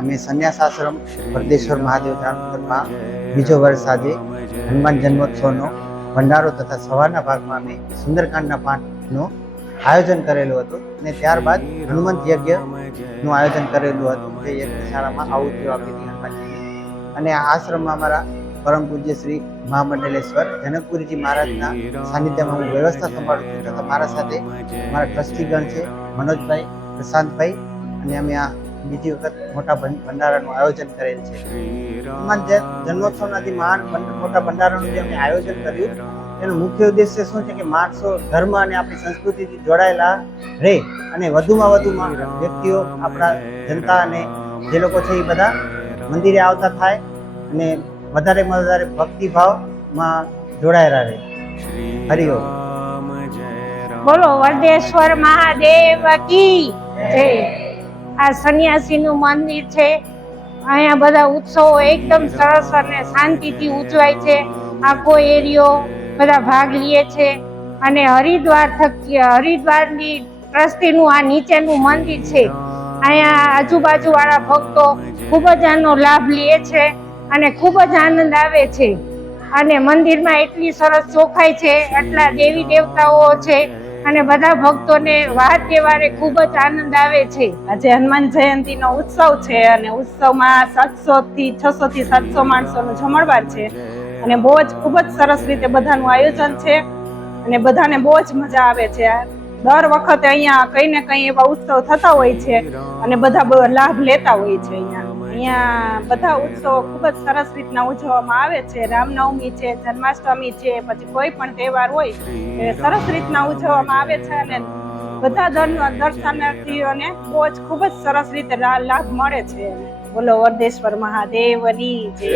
અમે સંન્યાસ આશ્રમ પરદેશ્વર મહાદેવ ધર્મમાં બીજો વર્ષ આજે હનુમાન જન્મોત્સવનો ભંડારો તથા સવારના ભાગમાં અમે સુંદરકાંડના પાઠનું આયોજન કરેલું હતું અને ત્યારબાદ હનુમંત યજ્ઞનું આયોજન કરેલું હતું. તે યજ્ઞશાળામાં આહુતિ આપી હતી હનુમાનજીની. અને આ આશ્રમમાં અમારા પરમ પૂજ્ય શ્રી મહામંડલેશ્વર જનકપુરીજી મહારાજના સાનિધ્યમાં હું વ્યવસ્થા સંભાળું છું તથા મારા સાથે મારા ટ્રસ્ટીગણ છે મનોજભાઈ, પ્રશાંતભાઈ, અને અમે આ બીજી વખત મોટા ભંડારાનું આયોજન કરેલ છે. હનુમાન જન્મોત્સવના જે મહાન મોટા ભંડારાનું જે અમે આયોજન કર્યું તેનો મુખ્ય ઉદ્દેશ્ય શું છે કે માણસો ધર્મ અને આપણી સંસ્કૃતિથી જોડાયેલા રહે અને વધુમાં વધુ વ્યક્તિઓ, આપણા જનતા અને જે લોકો છે એ બધા મંદિરે આવતા થાય અને વધારેમાં વધારે ભક્તિભાવમાં જોડાયેલા રહે. હરિઓમ. બોલો વરદેશ્વર મહાદેવ કી જય. આ સન્યાસીનું મંદિર છે. અહીંયા બધા ઉત્સવો એકદમ સરસ અને શાંતિથી ઉજવાય છે. આખો એરિયો બધા ભાગ લે છે અને હરિદ્વારની ટ્રસ્ટીનું આ નીચેનું મંદિર છે. અહીંયા આજુબાજુ વાળા ભક્તો ખૂબ જ આનો લાભ લે છે અને ખૂબ જ આનંદ આવે છે. અને મંદિરમાં એટલી સરસ ચોખાઈ છે, એટલા દેવી દેવતાઓ છે અને બધા ભક્તોને વાર તહેવારે ખૂબ જ આનંદ આવે છે. આજે હનુમાન જયંતિનો ઉત્સવ છે અને ઉત્સવમાં 700 થી 700 માણસોનો જમણવાર છે અને બહુ જ ખૂબ જ સરસ રીતે બધાનું આયોજન છે અને બધાને બહુ જ મજા આવે છે. દર વખતે અહીંયા કંઈ ને કંઈ એવા ઉત્સવ થતા હોય છે અને બધા લાભ લેતા હોય છે. અહીંયા બધા ઉત્સવો ખૂબ જ સરસ રીતના ઉજવવામાં આવે છે. રામનવમી છે, જન્માષ્ટમી છે, પછી કોઈ પણ તહેવાર હોય એ સરસ રીતના ઉજવવામાં આવે છે અને બધા દર્શનાર્થીઓને બહુ જ ખૂબ જ સરસ રીતે લાભ મળે છે. બોલો વરદેશ્વર મહાદેવની જય.